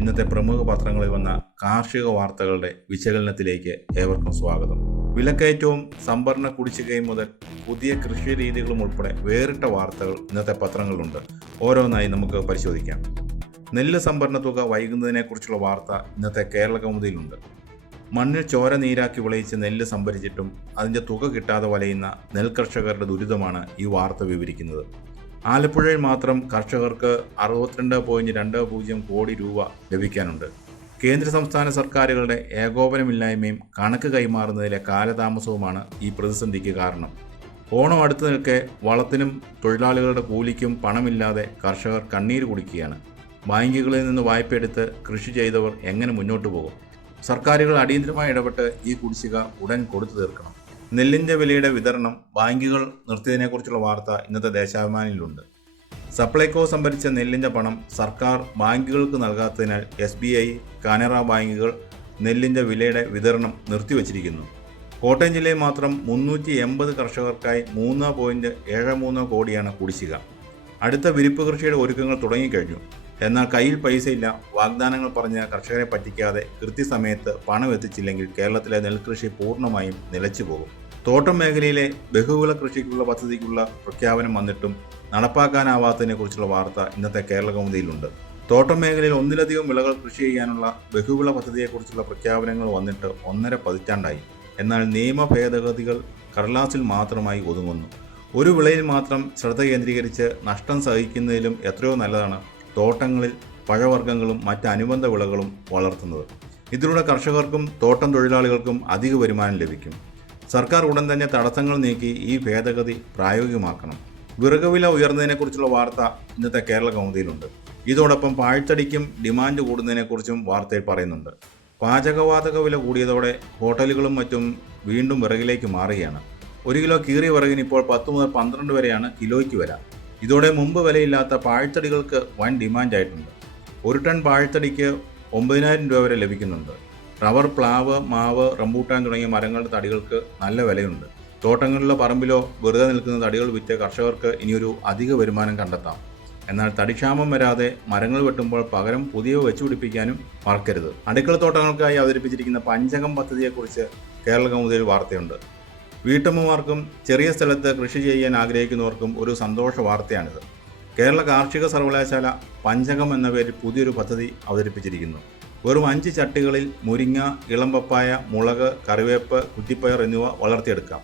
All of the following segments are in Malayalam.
ഇന്നത്തെ പ്രമുഖ പത്രങ്ങളിൽ വന്ന കാർഷിക വാർത്തകളുടെ വിശകലനത്തിലേക്ക് ഏവർക്കും സ്വാഗതം. വിലക്കയറ്റവും സംഭരണ കുടിശ്ശികയും മുതൽ പുതിയ കൃഷി രീതികളും ഉൾപ്പെടെ വേറിട്ട വാർത്തകൾ ഇന്നത്തെ പത്രങ്ങളിലുണ്ട്. ഓരോന്നായി നമുക്ക് പരിശോധിക്കാം. നെല്ല് സംഭരണ തുക വൈകുന്നതിനെക്കുറിച്ചുള്ള വാർത്ത ഇന്നത്തെ കേരള കൗമുദിയിലുണ്ട്. മണ്ണിൽ ചോര നീരാക്കി വിളയിച്ച് നെല്ല് സംഭരിച്ചിട്ടും അതിൻ്റെ തുക കിട്ടാതെ വലയുന്ന നെൽകർഷകരുടെ ദുരിതമാണ് ഈ വാർത്ത വിവരിക്കുന്നത്. ആലപ്പുഴയിൽ മാത്രം കർഷകർക്ക് 62.20 കോടി രൂപ ലഭിക്കാനുണ്ട്. കേന്ദ്ര സംസ്ഥാന സർക്കാരുകളുടെ ഏകോപനമില്ലായ്മയും കണക്ക് കൈമാറുന്നതിലെ കാലതാമസവുമാണ് ഈ പ്രതിസന്ധിക്ക് കാരണം. ഓണം അടുത്തു നിൽക്കെ വളത്തിനും തൊഴിലാളികളുടെ കൂലിക്കും പണമില്ലാതെ കർഷകർ കണ്ണീര് കുടിക്കുകയാണ്. ബാങ്കുകളിൽ നിന്ന് വായ്പയെടുത്ത് കൃഷി ചെയ്തവർ എങ്ങനെ മുന്നോട്ട് പോകും? സർക്കാരുകൾ അടിയന്തരമായി ഇടപെട്ട് ഈ കുടിശ്ശിക ഉടൻ കൊടുത്തു തീർക്കണം. നെല്ലിൻ്റെ വിലയുടെ വിതരണം ബാങ്കുകൾ നിർത്തിയതിനെക്കുറിച്ചുള്ള വാർത്ത ഇന്നത്തെ ദേശാഭിമാനിയിലുണ്ട്. സപ്ലൈകോ സംഭരിച്ച നെല്ലിൻ്റെ പണം സർക്കാർ ബാങ്കുകൾക്ക് നൽകാത്തതിനാൽ SBI, കാനറ ബാങ്കുകൾ നെല്ലിൻ്റെ വിലയുടെ വിതരണം നിർത്തിവച്ചിരിക്കുന്നു. കോട്ടയം ജില്ലയിൽ മാത്രം 380 കർഷകർക്കായി 3.73 കോടിയാണ് കുടിശ്ശിക. അടുത്ത വിരിപ്പ് കൃഷിയുടെ ഒരുക്കങ്ങൾ തുടങ്ങിക്കഴിഞ്ഞു. എന്നാൽ കയ്യിൽ പൈസയില്ല. വാഗ്ദാനങ്ങൾ പറഞ്ഞ് കർഷകരെ പറ്റിക്കാതെ കൃത്യസമയത്ത് പണം എത്തിച്ചില്ലെങ്കിൽ കേരളത്തിലെ നെൽകൃഷി പൂർണ്ണമായും നിലച്ചുപോകും. തോട്ടം മേഖലയിലെ ബഹുവിള കൃഷിക്കുള്ള പദ്ധതിക്കുള്ള പ്രഖ്യാപനം വന്നിട്ടും നടപ്പാക്കാനാവാത്തതിനെക്കുറിച്ചുള്ള വാർത്ത ഇന്നത്തെ കേരള കൗമുദിയിലുണ്ട്. തോട്ടം മേഖലയിൽ ഒന്നിലധികം വിളകൾ കൃഷി ചെയ്യാനുള്ള ബഹുവിള പദ്ധതിയെക്കുറിച്ചുള്ള പ്രഖ്യാപനങ്ങൾ വന്നിട്ട് 1.5 പതിറ്റാണ്ടായി. എന്നാൽ നിയമ ഭേദഗതികൾ കടലാസിൽ മാത്രമായി ഒതുങ്ങുന്നു. ഒരു വിളയിൽ മാത്രം ശ്രദ്ധ കേന്ദ്രീകരിച്ച് നഷ്ടം സഹിക്കുന്നതിലും എത്രയോ നല്ലതാണ് തോട്ടങ്ങളിൽ പഴവർഗ്ഗങ്ങളും മറ്റ് അനുബന്ധ വിളകളും വളർത്തുന്നത്. ഇതിലൂടെ കർഷകർക്കും തോട്ടം തൊഴിലാളികൾക്കും അധിക വരുമാനം ലഭിക്കും. സർക്കാർ ഉടൻ തന്നെ തടസ്സങ്ങൾ നീക്കി ഈ ഭേദഗതി പ്രായോഗികമാക്കണം. വിറകുവില ഉയർന്നതിനെക്കുറിച്ചുള്ള വാർത്ത ഇന്നത്തെ കേരള കൗമുദിയിലുണ്ട്. ഇതോടൊപ്പം പാഴ്ചടിക്കും ഡിമാൻഡ് കൂടുന്നതിനെക്കുറിച്ചും വാർത്തയിൽ പറയുന്നുണ്ട്. പാചകവാതക വില കൂടിയതോടെ ഹോട്ടലുകളും മറ്റും വീണ്ടും വിറകിലേക്ക് മാറുകയാണ്. 1 കിലോ കീറിയ വിറകിന് ഇപ്പോൾ 10 മുതൽ 12 വരെയാണ് കിലോയ്ക്ക് വില. ഇതോടെ മുമ്പ് വിലയില്ലാത്ത പാഴ്ത്തടികൾക്ക് വൻ ഡിമാൻഡായിട്ടുണ്ട്. 1 ടൺ പാഴ്ത്തടിക്ക് 9,000 രൂപ വരെ ലഭിക്കുന്നുണ്ട്. റബ്ബർ, പ്ലാവ്, മാവ്, റംബൂട്ടാൻ തുടങ്ങിയ മരങ്ങളുടെ തടികൾക്ക് നല്ല വിലയുണ്ട്. തോട്ടങ്ങളിലോ പറമ്പിലോ വെറുതെ നിൽക്കുന്ന തടികൾ വിറ്റ് കർഷകർക്ക് ഇനിയൊരു അധിക വരുമാനം കണ്ടെത്താം. എന്നാൽ തടിക്ഷാമം വരാതെ മരങ്ങൾ വെട്ടുമ്പോൾ പകരം പുതിയവ വെച്ചുപിടിപ്പിക്കാനും മറക്കരുത്. അടുക്കളത്തോട്ടങ്ങൾക്കായി അവതരിപ്പിച്ചിരിക്കുന്ന പഞ്ചകം പദ്ധതിയെക്കുറിച്ച് കേരള കൗമുദിയിൽ വാർത്തയുണ്ട്. വീട്ടമ്മമാർക്കും ചെറിയ സ്ഥലത്ത് കൃഷി ചെയ്യാൻ ആഗ്രഹിക്കുന്നവർക്കും ഒരു സന്തോഷ വാർത്തയാണിത്. കേരള കാർഷിക സർവകലാശാല പഞ്ചകം എന്ന പേരിൽ പുതിയൊരു പദ്ധതി അവതരിപ്പിച്ചിരിക്കുന്നു. വെറും 5 ചട്ടികളിൽ മുരിങ്ങ, ഇളം പപ്പായ, മുളക്, കറിവേപ്പ്, കുറ്റിപ്പയർ എന്നിവ വളർത്തിയെടുക്കാം.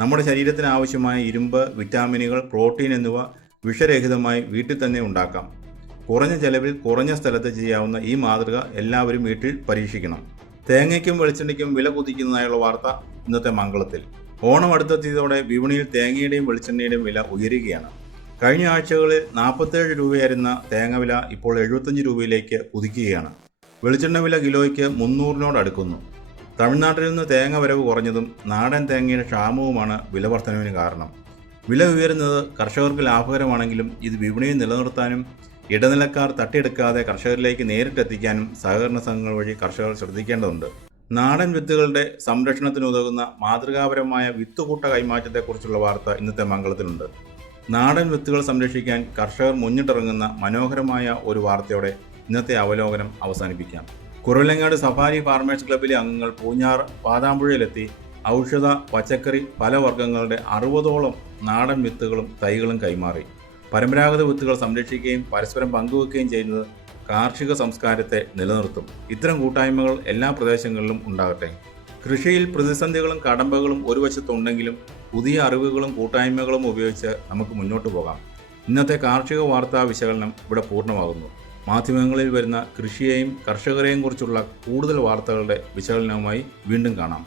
നമ്മുടെ ശരീരത്തിന് ആവശ്യമായ ഇരുമ്പ്, വിറ്റാമിനുകൾ, പ്രോട്ടീൻ എന്നിവ വിഷരഹിതമായി വീട്ടിൽ തന്നെ ഉണ്ടാക്കാം. കുറഞ്ഞ ചെലവിൽ കുറഞ്ഞ സ്ഥലത്ത് ചെയ്യാവുന്ന ഈ മാതൃക എല്ലാവരും വീട്ടിൽ പരീക്ഷിക്കണം. തേങ്ങയ്ക്കും വെളിച്ചെണ്ണയ്ക്കും വില കുതിക്കുന്നതായുള്ള വാർത്ത ഇന്നത്തെ മംഗളത്തിൽ. ഓണം അടുത്തെത്തിയതോടെ വിപണിയിൽ തേങ്ങയുടെയും വെളിച്ചെണ്ണയുടെയും വില ഉയരുകയാണ്. കഴിഞ്ഞ ആഴ്ചകളിൽ 47 രൂപയായിരുന്ന തേങ്ങ വില ഇപ്പോൾ 75 രൂപയിലേക്ക് കുതിക്കുകയാണ്. വെളിച്ചെണ്ണ വില കിലോയ്ക്ക് 300 അടുക്കുന്നു. തമിഴ്നാട്ടിൽ നിന്ന് തേങ്ങ വരവ് കുറഞ്ഞതും നാടൻ തേങ്ങയുടെ ക്ഷാമവുമാണ് വില വർധനവിന് കാരണം. വില ഉയരുന്നത് കർഷകർക്ക് ലാഭകരമാണെങ്കിലും ഇത് വിപണിയിൽ നിലനിർത്താനും ഇടനിലക്കാർ തട്ടിയെടുക്കാതെ കർഷകരിലേക്ക് നേരിട്ടെത്തിക്കാനും സഹകരണ സംഘങ്ങൾ വഴി കർഷകർ ശ്രദ്ധിക്കേണ്ടതുണ്ട്. നാടൻ വിത്തുകളുടെ സംരക്ഷണത്തിനുതകുന്ന മാതൃകാപരമായ വിത്തുകൂട്ട കൈമാറ്റത്തെക്കുറിച്ചുള്ള വാർത്ത ഇന്നത്തെ മംഗളത്തിലുണ്ട്. നാടൻ വിത്തുകൾ സംരക്ഷിക്കാൻ കർഷകർ മുന്നിട്ടിറങ്ങുന്ന മനോഹരമായ ഒരു വാർത്തയോടെ ഇന്നത്തെ അവലോകനം അവസാനിപ്പിക്കാം. കുറവിലങ്ങാട് സഫാരി ഫാർമേഴ്സ് ക്ലബ്ബിലെ അംഗങ്ങൾ പൂഞ്ഞാർ പാതാമ്പുഴയിലെത്തി ഔഷധ, പച്ചക്കറി, ഫലവർഗ്ഗങ്ങളുടെ 60ഓളം നാടൻ വിത്തുകളും തൈകളും കൈമാറി. പരമ്പരാഗത വിത്തുകൾ സംരക്ഷിക്കുകയും പരസ്പരം പങ്കുവെക്കുകയും ചെയ്യുന്നത് കാർഷിക സംസ്കാരത്തെ നിലനിർത്തും. ഇത്തരം കൂട്ടായ്മകൾ എല്ലാ പ്രദേശങ്ങളിലും ഉണ്ടാകട്ടെ. കൃഷിയിൽ പ്രതിസന്ധികളും കടമ്പകളും ഒരു വശത്തുണ്ടെങ്കിലും പുതിയ അറിവുകളും കൂട്ടായ്മകളും ഉപയോഗിച്ച് നമുക്ക് മുന്നോട്ട് പോകാം. ഇന്നത്തെ കാർഷിക വാർത്താ വിശകലനം ഇവിടെ പൂർണ്ണമാകുന്നു. മാധ്യമങ്ങളിൽ വരുന്ന കൃഷിയെയും കർഷകരെയും കുറിച്ചുള്ള കൂടുതൽ വാർത്തകളുടെ വിശകലനവുമായി വീണ്ടും കാണാം.